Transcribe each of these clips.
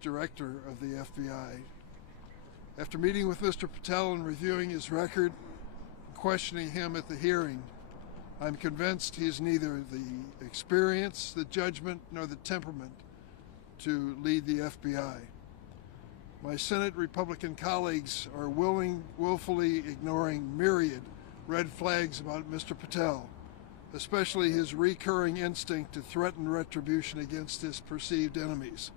Director of the FBI. After meeting with Mr. Patel and reviewing his record and questioning him at the hearing, I'm convinced he has neither the experience, the judgment, nor the temperament to lead the FBI. My Senate Republican colleagues are willfully ignoring myriad red flags about Mr. Patel, especially his recurring instinct to threaten retribution against his perceived enemies.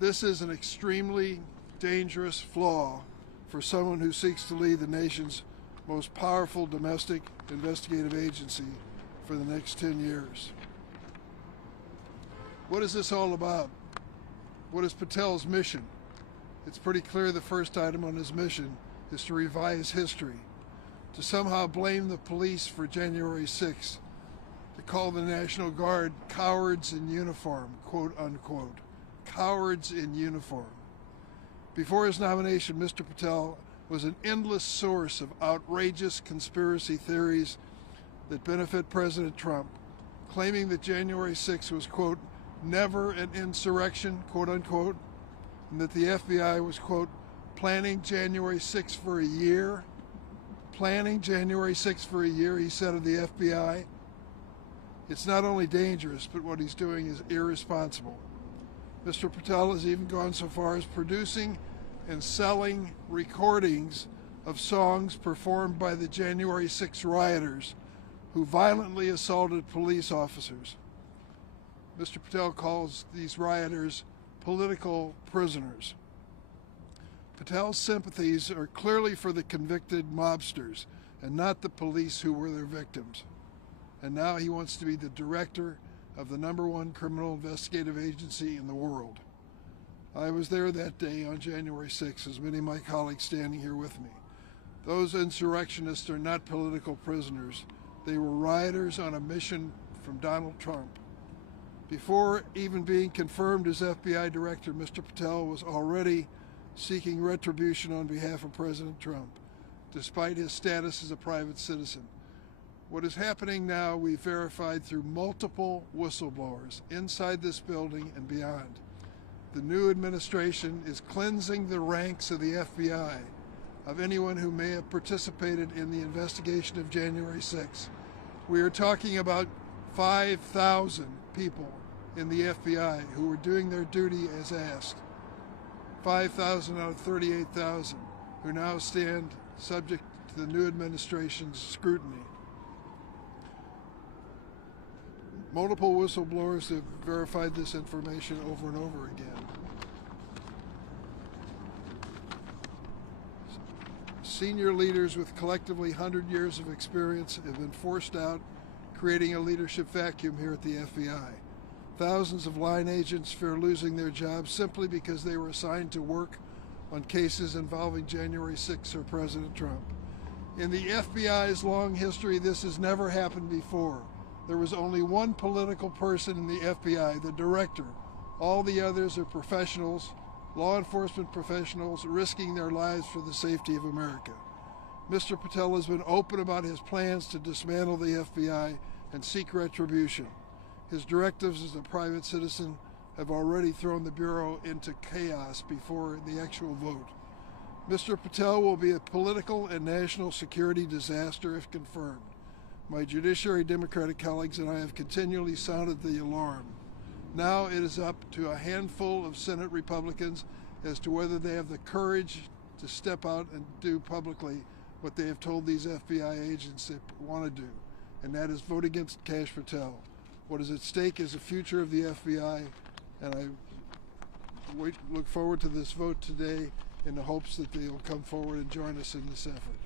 This is an extremely dangerous flaw for someone who seeks to lead the nation's most powerful domestic investigative agency for the next 10 years. What is this all about? What is Patel's mission? It's pretty clear the first item on his mission is to revise history, to somehow blame the police for January 6th, to call the National Guard cowards in uniform, quote unquote. Cowards in uniform. Before his nomination, Mr. Patel was an endless source of outrageous conspiracy theories that benefit President Trump, claiming that January 6th was, quote, never an insurrection, quote unquote, and that the FBI was, quote, planning January 6th for a year. Planning January 6th for a year, he said of the FBI. It's not only dangerous, but what he's doing is irresponsible. Mr. Patel has even gone so far as producing and selling recordings of songs performed by the January 6 rioters who violently assaulted police officers. Mr. Patel calls these rioters political prisoners. Patel's sympathies are clearly for the convicted mobsters and not the police who were their victims. And now he wants to be the director of the #1 criminal investigative agency in the world. I was there that day on January 6th, as many of my colleagues standing here with me. Those insurrectionists are not political prisoners. They were rioters on a mission from Donald Trump. Before even being confirmed as FBI director, Mr. Patel was already seeking retribution on behalf of President Trump, despite his status as a private citizen. What is happening now, we verified through multiple whistleblowers inside this building and beyond. The new administration is cleansing the ranks of the FBI of anyone who may have participated in the investigation of January 6th. We are talking about 5,000 people in the FBI who were doing their duty as asked. 5,000 out of 38,000 who now stand subject to the new administration's scrutiny. Multiple whistleblowers have verified this information over and over again. Senior leaders with collectively 100 years of experience have been forced out, creating a leadership vacuum here at the FBI. Thousands of line agents fear losing their jobs simply because they were assigned to work on cases involving January 6th or President Trump. In the FBI's long history, this has never happened before. There was only one political person in the FBI, the director. All the others are professionals, law enforcement professionals, risking their lives for the safety of America. Mr. Patel has been open about his plans to dismantle the FBI and seek retribution. His directives as a private citizen have already thrown the Bureau into chaos before the actual vote. Mr. Patel will be a political and national security disaster if confirmed. My Judiciary Democratic colleagues and I have continually sounded the alarm. Now it is up to a handful of Senate Republicans as to whether they have the courage to step out and do publicly what they have told these FBI agents they want to do, and that is vote against Kash Patel. What is at stake is the future of the FBI, and I look forward to this vote today in the hopes that they'll come forward and join us in this effort.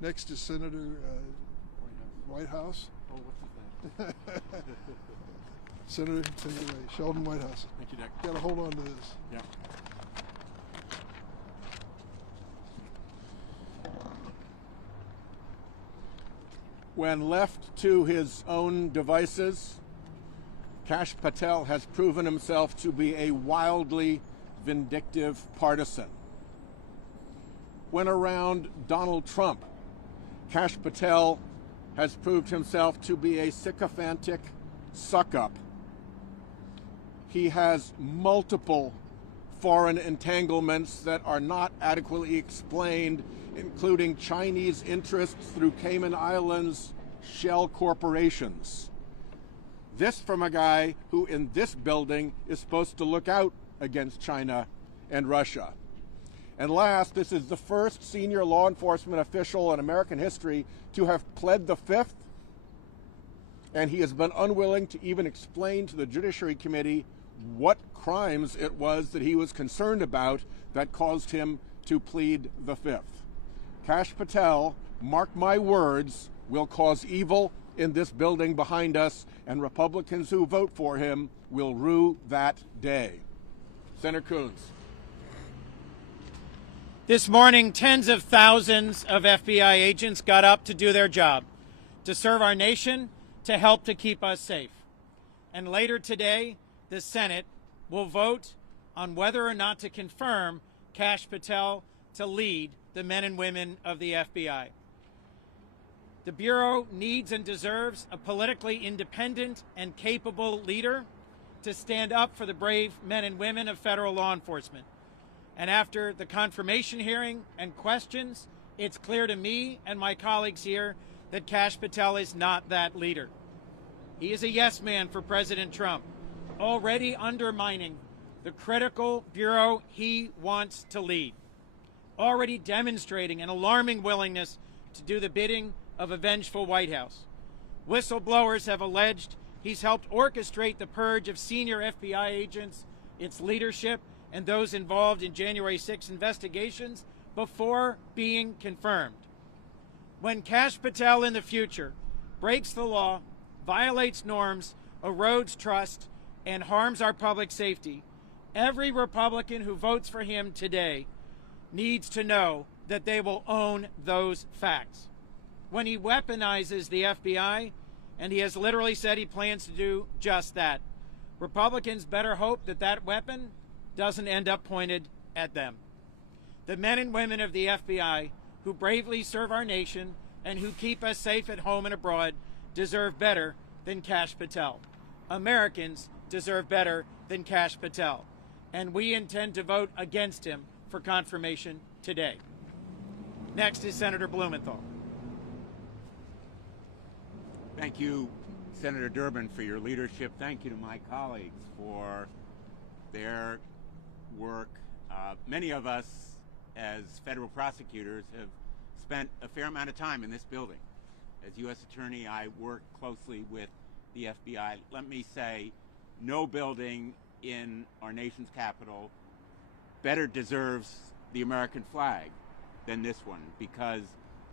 Next is Senator Whitehouse. Oh, what's his name? Senator, take it away. Sheldon Whitehouse. Thank you, Dick. Got to hold on to this. Yeah. When left to his own devices, Kash Patel has proven himself to be a wildly vindictive partisan. When around Donald Trump, Kash Patel has proved himself to be a sycophantic suck-up. He has multiple foreign entanglements that are not adequately explained, including Chinese interests through Cayman Islands shell corporations. This from a guy who in this building is supposed to look out against China and Russia. And last, this is the first senior law enforcement official in American history to have pled the Fifth, and he has been unwilling to even explain to the Judiciary Committee what crimes it was that he was concerned about that caused him to plead the Fifth. Kash Patel, mark my words, will cause evil in this building behind us, and Republicans who vote for him will rue that day. Senator Coons. This morning, tens of thousands of FBI agents got up to do their job, to serve our nation, to help to keep us safe. And later today, the Senate will vote on whether or not to confirm Kash Patel to lead the men and women of the FBI. The Bureau needs and deserves a politically independent and capable leader to stand up for the brave men and women of federal law enforcement. And after the confirmation hearing and questions, it's clear to me and my colleagues here that Kash Patel is not that leader. He is a yes man for President Trump, already undermining the critical bureau he wants to lead, already demonstrating an alarming willingness to do the bidding of a vengeful White House. Whistleblowers have alleged he's helped orchestrate the purge of senior FBI agents, its leadership, and those involved in January 6 investigations before being confirmed. When Kash Patel in the future breaks the law, violates norms, erodes trust, and harms our public safety, every Republican who votes for him today needs to know that they will own those facts. When he weaponizes the FBI, and he has literally said he plans to do just that, Republicans better hope that that weapon doesn't end up pointed at them. The men and women of the FBI who bravely serve our nation and who keep us safe at home and abroad deserve better than Kash Patel. Americans deserve better than Kash Patel. And we intend to vote against him for confirmation today. Next is Senator Blumenthal. Thank you, Senator Durbin, for your leadership. Thank you to my colleagues for their work. Many of us as federal prosecutors have spent a fair amount of time in this building. As U.S. Attorney, I work closely with the FBI. Let me say, no building in our nation's capital better deserves the American flag than this one, because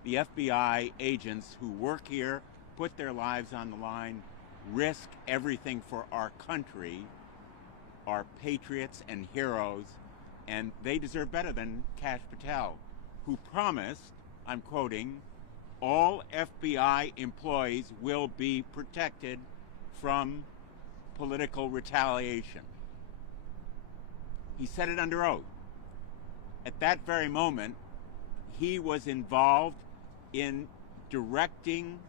the FBI agents who work here, put their lives on the line, risk everything for our country, are patriots and heroes, and they deserve better than Kash Patel, who promised, I'm quoting, all FBI employees will be protected from political retaliation. He said it under oath. At that very moment, he was involved in directing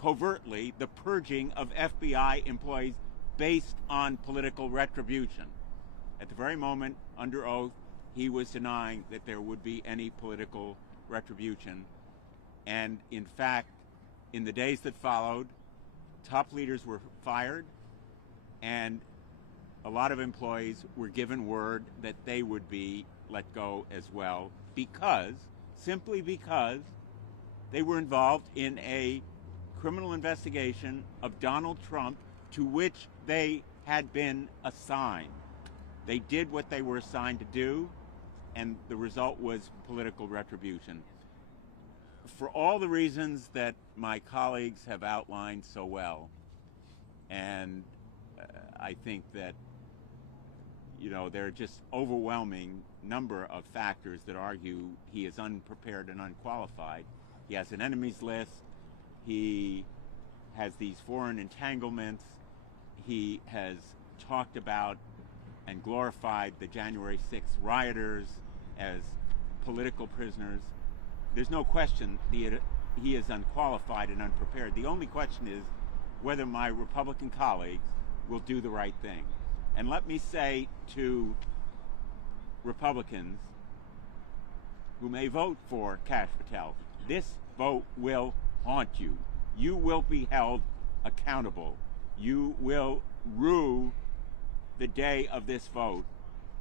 covertly the purging of FBI employees based on political retribution. At the very moment, under oath, he was denying that there would be any political retribution. And in fact, in the days that followed, top leaders were fired, and a lot of employees were given word that they would be let go as well, simply because they were involved in a criminal investigation of Donald Trump to which they had been assigned. They did what they were assigned to do, and the result was political retribution. For all the reasons that my colleagues have outlined so well, and I think that, there are just overwhelming number of factors that argue he is unprepared and unqualified. He has an enemies list. He has these foreign entanglements. He has talked about and glorified the January 6th rioters as political prisoners. There's no question he is unqualified and unprepared. The only question is whether my Republican colleagues will do the right thing. And let me say to Republicans who may vote for Kash Patel, this vote will haunt you. You will be held accountable. You will rue the day of this vote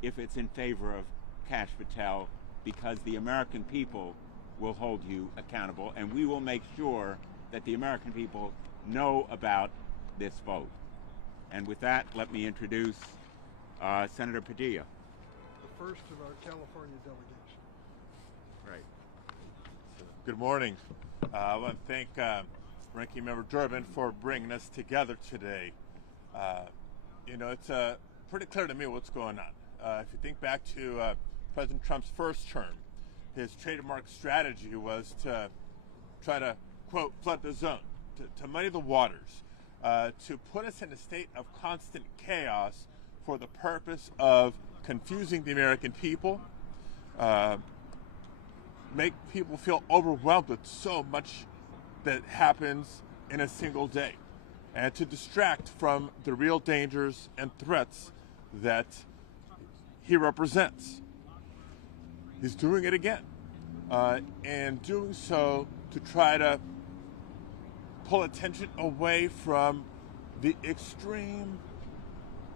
if it's in favor of Kash Patel, because the American people will hold you accountable, and we will make sure that the American people know about this vote. And with that, let me introduce Senator Padilla. The first of our California delegation. Right. Good morning. I want to thank Ranking Member Durbin for bringing us together today. It's pretty clear to me what's going on. If you think back to President Trump's first term, his trademark strategy was to try to, quote, flood the zone, to muddy the waters, to put us in a state of constant chaos for the purpose of confusing the American people, make people feel overwhelmed with so much that happens in a single day, and to distract from the real dangers and threats that he represents. He's doing it again, and doing so to try to pull attention away from the extreme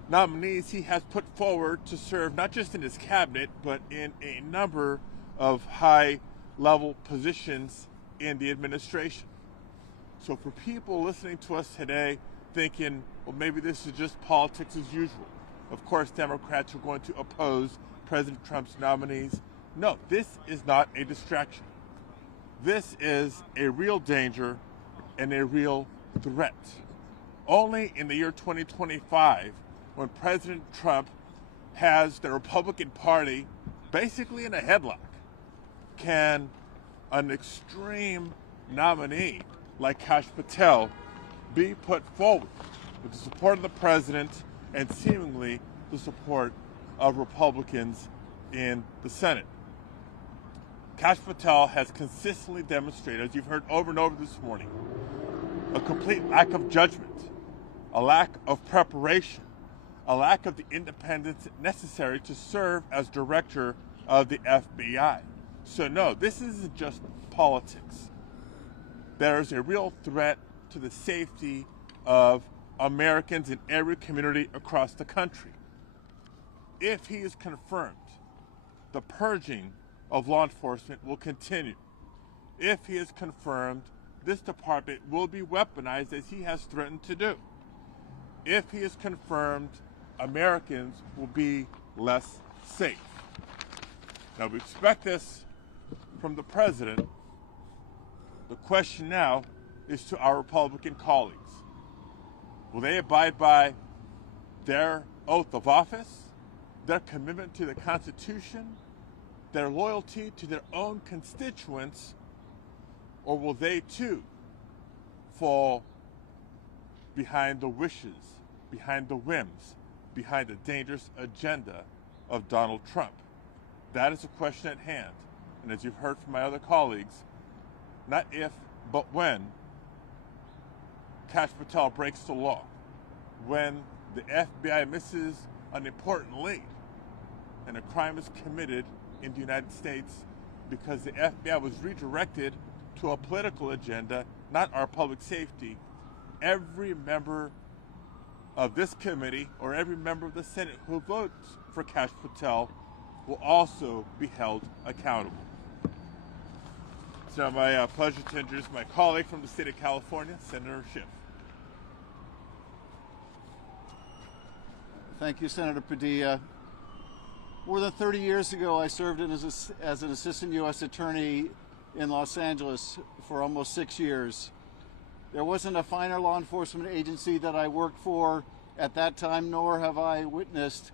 nominees he has put forward to serve not just in his cabinet, but in a number of high-level positions in the administration. So for people listening to us today thinking, well, maybe this is just politics as usual. Of course, Democrats are going to oppose President Trump's nominees. No, this is not a distraction. This is a real danger and a real threat. Only in the year 2025, when President Trump has the Republican Party basically in a headlock, can an extreme nominee like Kash Patel be put forward with the support of the president and seemingly the support of Republicans in the Senate. Kash Patel has consistently demonstrated, as you've heard over and over this morning, a complete lack of judgment, a lack of preparation, a lack of the independence necessary to serve as director of the FBI. So no, this isn't just politics. There is a real threat to the safety of Americans in every community across the country. If he is confirmed, the purging of law enforcement will continue. If he is confirmed, this department will be weaponized as he has threatened to do. If he is confirmed, Americans will be less safe. Now, we expect this from the president. The question now is to our Republican colleagues. Will they abide by their oath of office, their commitment to the Constitution, their loyalty to their own constituents, or will they too fall behind the wishes, behind the whims, behind the dangerous agenda of Donald Trump? That is a question at hand. And as you've heard from my other colleagues, not if, but when Kash Patel breaks the law, when the FBI misses an important lead and a crime is committed in the United States because the FBI was redirected to a political agenda, not our public safety, every member of this committee or every member of the Senate who votes for Kash Patel will also be held accountable. It's now my pleasure to introduce my colleague from the state of California, Senator Schiff. Thank you, Senator Padilla. More than 30 years ago, I served as an assistant U.S. attorney in Los Angeles for almost 6 years. There wasn't a finer law enforcement agency that I worked for at that time, nor have I witnessed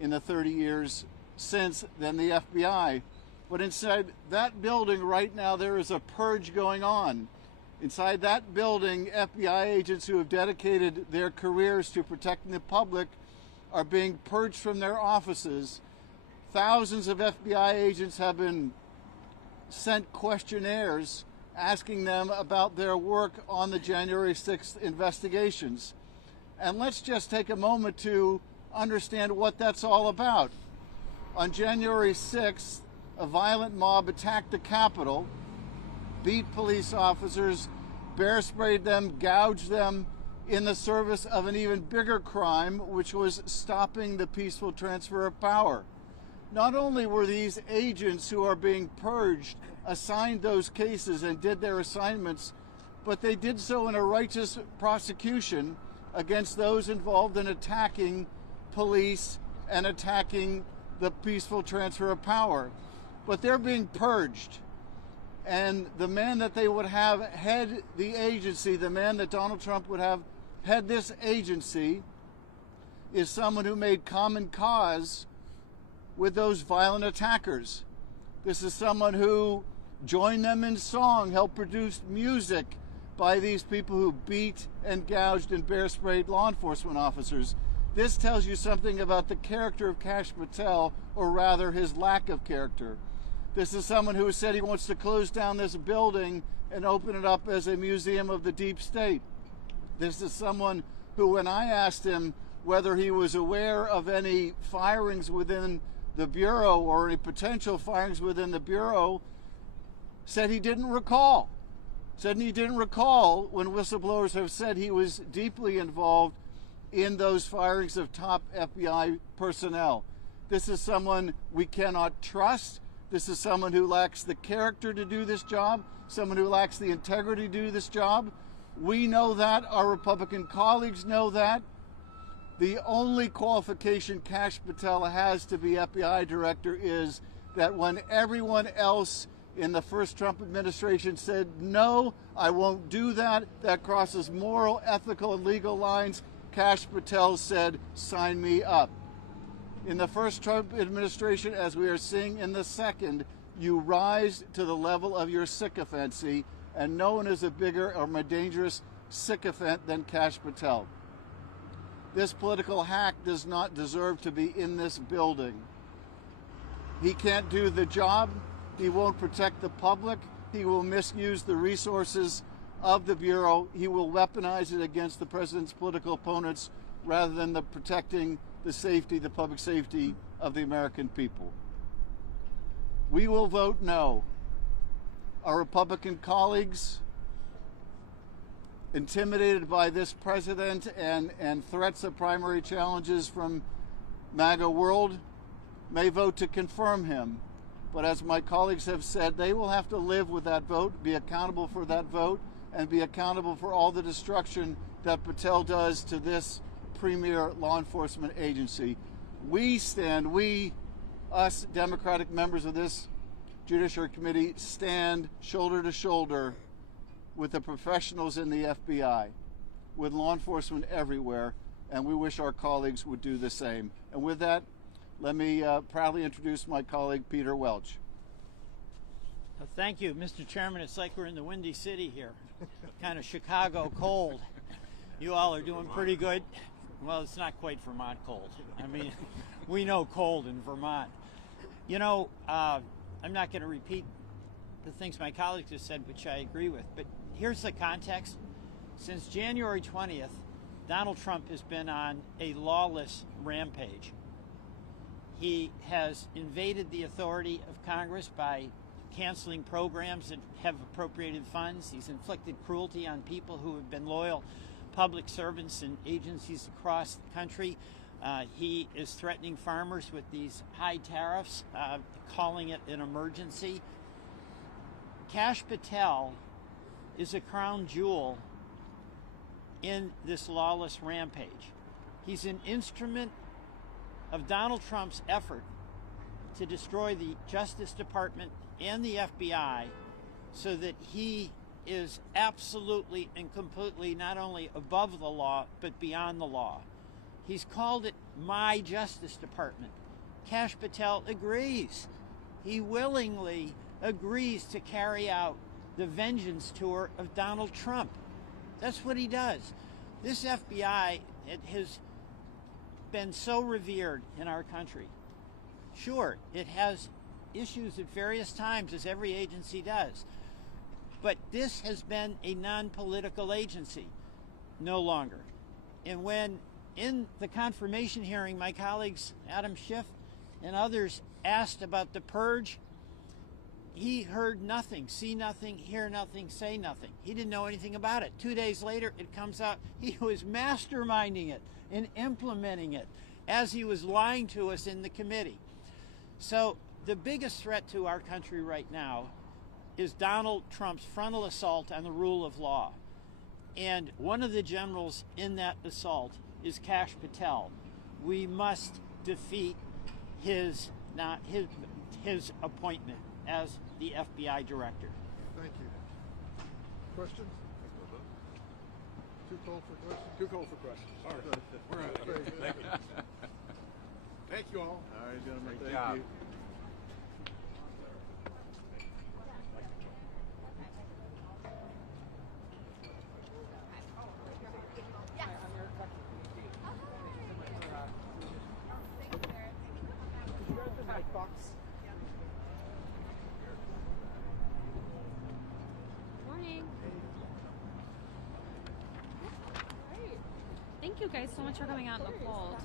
in the 30 years since than the FBI. But inside that building right now, there is a purge going on. Inside that building, FBI agents who have dedicated their careers to protecting the public are being purged from their offices. Thousands of FBI agents have been sent questionnaires asking them about their work on the January 6th investigations. And let's just take a moment to understand what that's all about. On January 6th, a violent mob attacked the Capitol, beat police officers, bear sprayed them, gouged them in the service of an even bigger crime, which was stopping the peaceful transfer of power. Not only were these agents who are being purged assigned those cases and did their assignments, but they did so in a righteous prosecution against those involved in attacking police and attacking the peaceful transfer of power. But they're being purged. And the man that they would have head the agency, the man that Donald Trump would have head this agency, is someone who made common cause with those violent attackers. This is someone who joined them in song, helped produce music by these people who beat and gouged and bear sprayed law enforcement officers. This tells you something about the character of Kash Patel, or rather his lack of character. This is someone who has said he wants to close down this building and open it up as a museum of the deep state. This is someone who, when I asked him whether he was aware of any firings within the Bureau or any potential firings within the Bureau, said he didn't recall. Said he didn't recall when whistleblowers have said he was deeply involved in those firings of top FBI personnel. This is someone we cannot trust. This is someone who lacks the character to do this job, someone who lacks the integrity to do this job. We know that. Our Republican colleagues know that. The only qualification Kash Patel has to be FBI director is that when everyone else in the first Trump administration said, no, I won't do that, that crosses moral, ethical, and legal lines, Kash Patel said, sign me up. In the first Trump administration, as we are seeing in the second, you rise to the level of your sycophancy, and no one is a bigger or more dangerous sycophant than Kash Patel. This political hack does not deserve to be in this building. He can't do the job. He won't protect the public. He will misuse the resources of the Bureau. He will weaponize it against the president's political opponents rather than protecting the safety, the public safety of the American people. We will vote no. Our Republican colleagues, intimidated by this president and threats of primary challenges from MAGA world, may vote to confirm him. But as my colleagues have said, they will have to live with that vote, be accountable for that vote, and be accountable for all the destruction that Patel does to this premier law enforcement agency. We stand, us Democratic members of this Judiciary Committee, stand shoulder to shoulder with the professionals in the FBI, with law enforcement everywhere, and we wish our colleagues would do the same. And with that, let me proudly introduce my colleague, Peter Welch. Thank you, Mr. Chairman. It's like we're in the Windy City here, kind of Chicago cold. You all are doing pretty good. Well, it's not quite Vermont cold. I mean, we know cold in Vermont. You know, I'm not going to repeat the things my colleagues have said, which I agree with, but here's the context. Since January 20th, Donald Trump has been on a lawless rampage. He has invaded the authority of Congress by canceling programs that have appropriated funds. He's inflicted cruelty on people who have been loyal public servants and agencies across the country. He is threatening farmers with these high tariffs, calling it an emergency. Kash Patel is a crown jewel in this lawless rampage. He's an instrument of Donald Trump's effort to destroy the Justice Department and the FBI so that he is absolutely and completely not only above the law, but beyond the law. He's called it my Justice Department. Kash Patel agrees. He willingly agrees to carry out the vengeance tour of Donald Trump. That's what he does. This FBI, it has been so revered in our country. Sure, it has issues at various times, as every agency does. But this has been a non-political agency, no longer. And when in the confirmation hearing, my colleagues, Adam Schiff and others asked about the purge, he heard nothing, see nothing, hear nothing, say nothing. He didn't know anything about it. 2 days later, it comes out he was masterminding it and implementing it as he was lying to us in the committee. So the biggest threat to our country right now is Donald Trump's frontal assault on the rule of law. And one of the generals in that assault is Kash Patel. We must defeat his appointment as the FBI director. Thank you. Questions? Too cold for questions? Too cold for questions. All right. We're out. Thank you. Thank you all. All right, gentlemen. Great Thank job. you. Morning. Thank you guys so much for coming out in the cold.